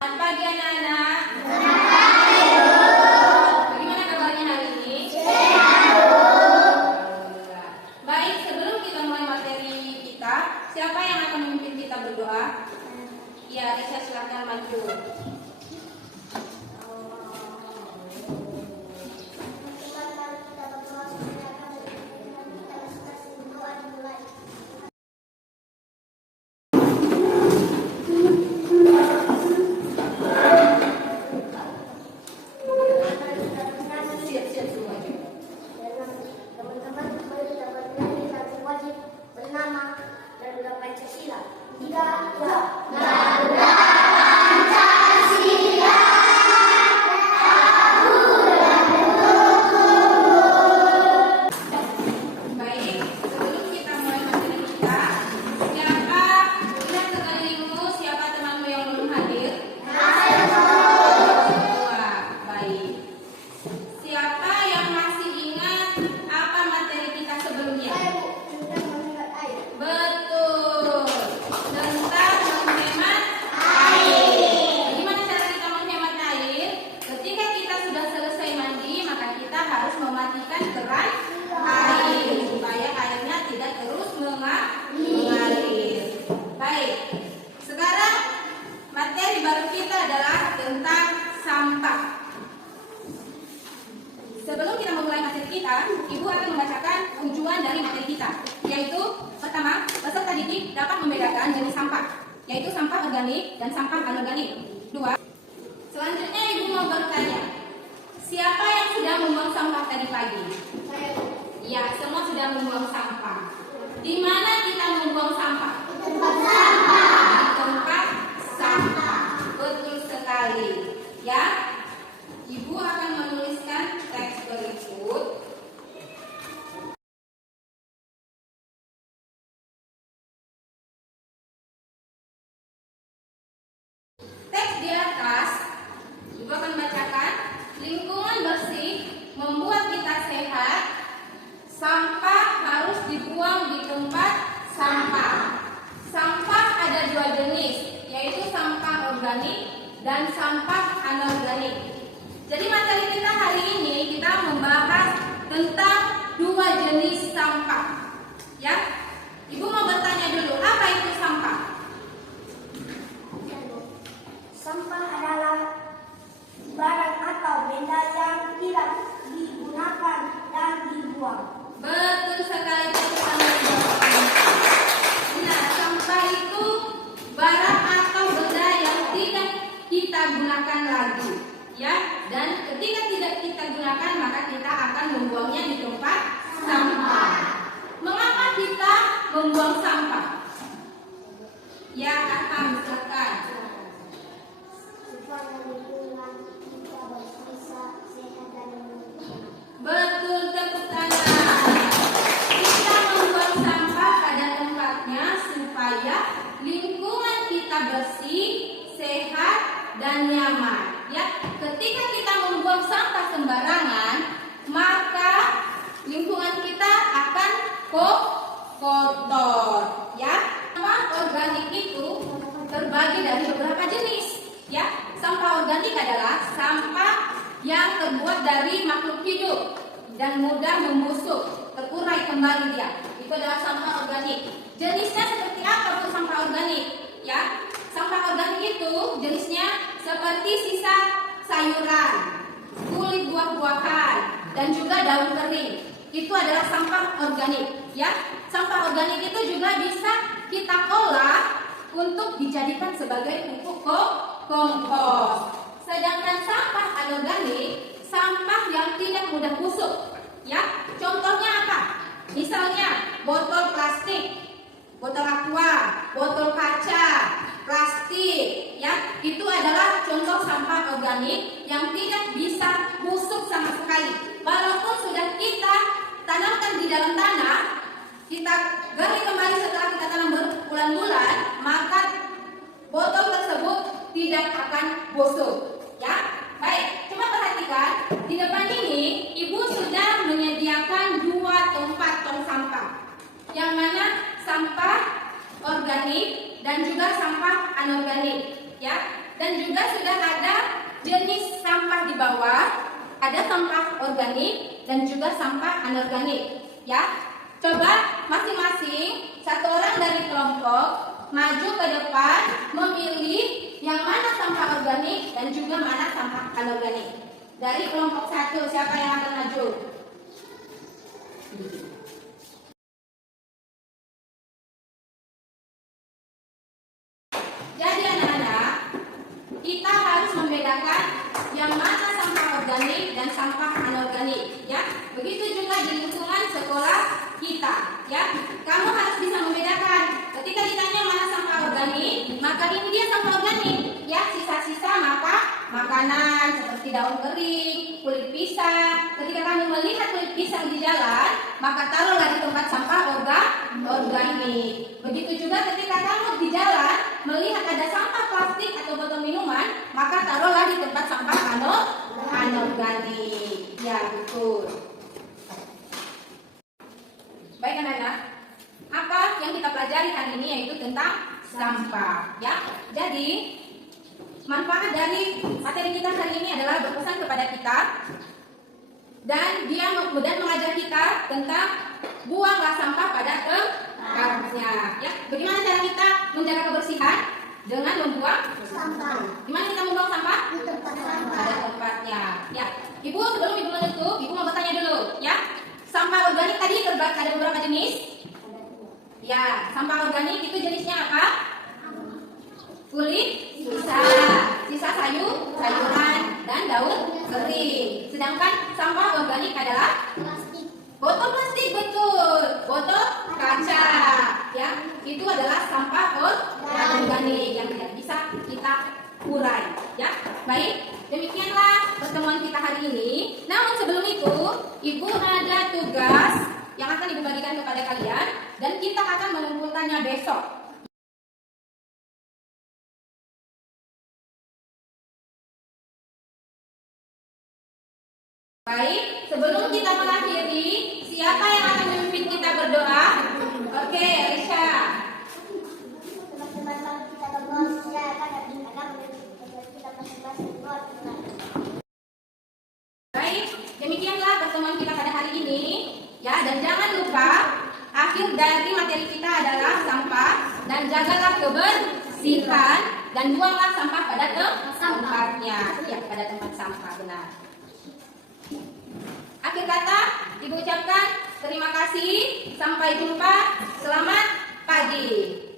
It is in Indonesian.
Selamat pagi anak-anak. Bagaimana kabarnya hari ini? Baik, sebelum kita mulai materi kita, siapa yang akan memimpin kita berdoa? Ya, Risha, silakan maju. Sebelum kita memulai materi kita, Ibu akan membacakan tujuan dari materi kita, yaitu pertama, peserta didik dapat membedakan jenis sampah, yaitu sampah organik dan sampah anorganik. Dua, selanjutnya Ibu mau bertanya, siapa yang sudah membuang sampah tadi pagi? Ya, semua sudah membuang sampah. Di mana kita membuang sampah? Di tempat sampah. Betul sekali. Ya, Ibu akan menuliskan teks berikut. Teks di atas, Ibu akan bacakan, lingkungan bersih membuat kita sehat, sampah harus dibuang di tempat sampah. Sampah ada dua jenis, yaitu sampah organik dan sampah anorganik. Jadi materi kita hari ini kita membahas tentang dua jenis sampah. Ya, Ibu mau bertanya dulu, apa itu sampah? Sampah adalah barang atau benda yang tidak digunakan dan dibuang. Betul sekali, nah, sampah itu barang atau benda yang tidak kita gunakan lagi. Ya, dan ketika tidak kita gunakan maka kita akan membuangnya di tempat sampah. Mengapa kita membuang sampah? Ya, Akang, silakan. Supaya lingkungan kita bisa sehat dan menguntungkan. Betul, tepuk tangan. Kita membuang sampah pada tempatnya supaya lingkungan kita bersih, sehat, dan nyaman. Ya, ketika kita membuang sampah sembarangan, maka lingkungan kita akan kotor. Ya, sampah organik itu terbagi dari beberapa jenis. Ya, sampah organik adalah sampah yang terbuat dari makhluk hidup dan mudah membusuk, terurai kembali dia. Itu adalah sampah organik. Jenisnya seperti apa untuk sampah organik? Ya, sampah organik itu jenisnya seperti sisa sayuran, kulit buah-buahan, dan juga daun kering. Itu adalah sampah organik. Ya, sampah organik itu juga bisa kita olah untuk dijadikan sebagai pupuk kompos. Sedangkan sampah anorganik, sampah yang tidak mudah busuk. Ya, contohnya apa? Misalnya botol plastik, botol aqua, botol kaca, plastik, ya, itu adalah contoh sampah organik yang tidak bisa busuk sama sekali. Walaupun sudah kita tanamkan di dalam tanah, kita gali kembali setelah kita tanam berbulan-bulan, maka botol tersebut tidak akan busuk. Ya, baik. Coba perhatikan di depan ini, Ibu sudah menyediakan dua tempat tong sampah, yang mana sampah organik dan juga sampah anorganik. ya. Dan juga sudah ada jenis sampah di bawah, ada sampah organik dan juga sampah anorganik, ya. Coba masing-masing satu orang dari kelompok maju ke depan memilih yang mana sampah organik dan juga mana sampah anorganik. Dari kelompok 1 siapa yang akan maju? Jadi anak-anak, kita harus membedakan yang mana sampah organik dan sampah anorganik, ya. Begitu juga di lingkungan sekolah kita, ya. Kamu harus bisa membedakan. Ketika ditanya mana sampah organik, maka ini dia sampah organik, ya. Sisa-sisa makanan seperti daun kering, kulit pisang. Ketika kamu melihat kulit pisang di jalan, maka taruhlah di tempat sampah organik. Begitu juga ketika kamu di jalan melihat ada sampah plastik atau botol minuman, maka taruhlah di tempat sampah anorganik. Ya, betul. Baik anak-anak, apa yang kita pelajari hari ini yaitu tentang sampah, ya. Jadi manfaat dari materi kita hari ini adalah berpesan kepada kita dan dia kemudian mengajar kita tentang buanglah sampah pada tempatnya, ya. Bagaimana cara kita menjaga kebersihan? Dengan membuang Sampah. Gimana kita membuang sampah? Di tempat sampah. Pada tempatnya, ya. Ibu, sebelum ibu menutup, ibu mau bertanya dulu, ya. Sampah organik tadi ada beberapa jenis. Ya, sampah organik itu jenisnya apa? Kulit sisa sayuran dan daun kering. Sedangkan sampah organik adalah Plastik. botol plastik, betul. Botol kaca, ya. Itu adalah sampah organik yang tidak bisa kita urai, ya. Baik, demikianlah pertemuan kita hari ini. Namun sebelum itu, ibu ada tugas yang akan ibu bagikan kepada kalian dan kita akan mengumpulkannya besok. Baik, sebelum kita mengakhiri, siapa yang akan memimpin kita berdoa? Oke, Risha. Teman-teman, kalau kita berdoa, ya akan kita masing-masing doa. Baik, demikianlah pertemuan kita pada hari ini, ya. Dan jangan lupa akhir dari materi kita adalah sampah dan jagalah kebersihan dan buanglah sampah pada tempatnya, ya, pada tempat sampah, benar. Akhir kata, ibu ucapkan terima kasih, sampai jumpa, selamat pagi.